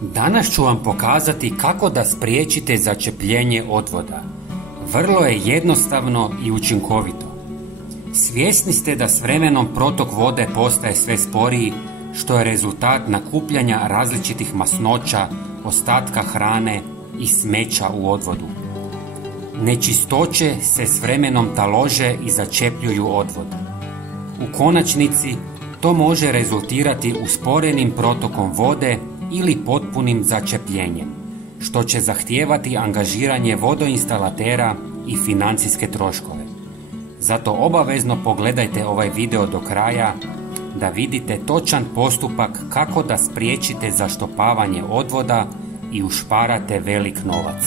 Danas ću vam pokazati kako da spriječite začepljenje odvoda. Vrlo je jednostavno i učinkovito. Svjesni ste da s vremenom protok vode postaje sve sporiji, što je rezultat nakupljanja različitih masnoća, ostatka hrane i smeća u odvodu. Nečistoće se s vremenom talože i začepljuju odvod. U konačnici, to može rezultirati usporenim protokom vode ili potpunim začepljenjem, što će zahtijevati angažiranje vodoinstalatera i financijske troškove. Zato obavezno pogledajte ovaj video do kraja da vidite točan postupak kako da spriječite zaštopavanje odvoda i ušparate velik novac.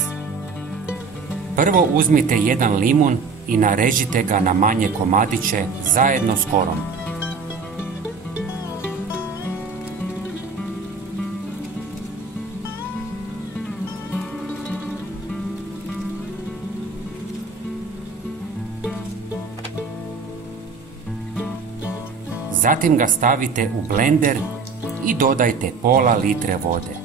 Prvo uzmite jedan limun i narežite ga na manje komadiće zajedno s korom. Zatim ga stavite u blender i dodajte pola litre vode.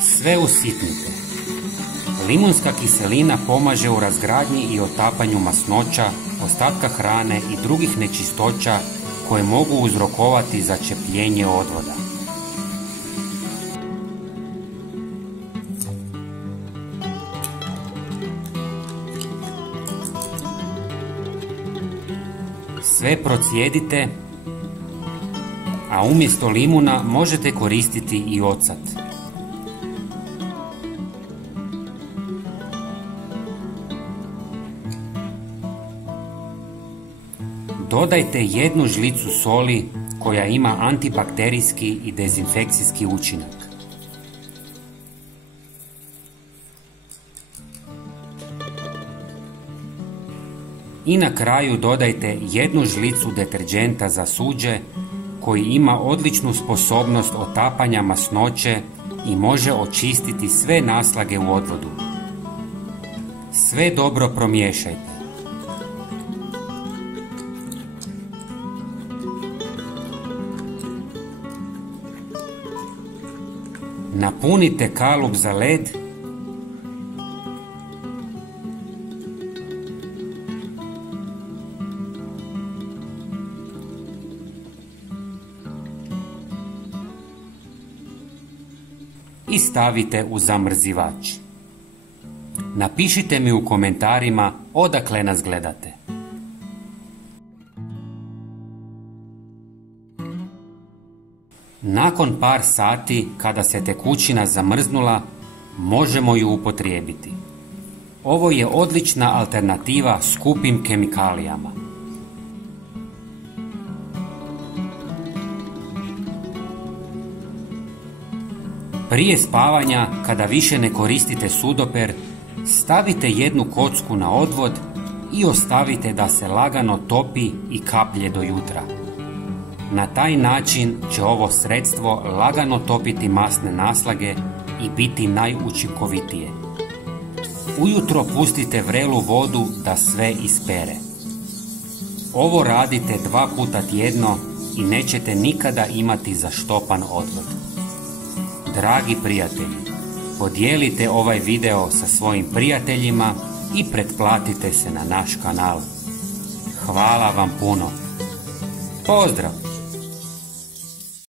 Sve usitnite. Limunska kiselina pomaže u razgradnji i otapanju masnoća, ostatka hrane i drugih nečistoća koje mogu uzrokovati začepljenje odvoda. Sve procijedite, a umjesto limuna možete koristiti i ocat. Dodajte 1 žlicu soli koja ima antibakterijski i dezinfekcijski učinak. I na kraju dodajte 1 žlicu deterdženta za suđe koji ima odličnu sposobnost otapanja masnoće i može očistiti sve naslage u odvodu. Sve dobro promiješajte. Napunite kalup za led i stavite u zamrzivač. Napišite mi u komentarima odakle nas gledate. Nakon par sati, kada se tekućina zamrznula, možemo ju upotrijebiti. Ovo je odlična alternativa skupim kemikalijama. Prije spavanja, kada više ne koristite sudoper, stavite 1 kocku na odvod i ostavite da se lagano topi i kaplje do jutra. Na taj način će ovo sredstvo lagano topiti masne naslage i biti najučinkovitije. Ujutro pustite vrelu vodu da sve ispere. Ovo radite 2 puta tjedno i nećete nikada imati zaštopan odvod. Dragi prijatelji, podijelite ovaj video sa svojim prijateljima i pretplatite se na naš kanal. Hvala vam puno. Pozdrav!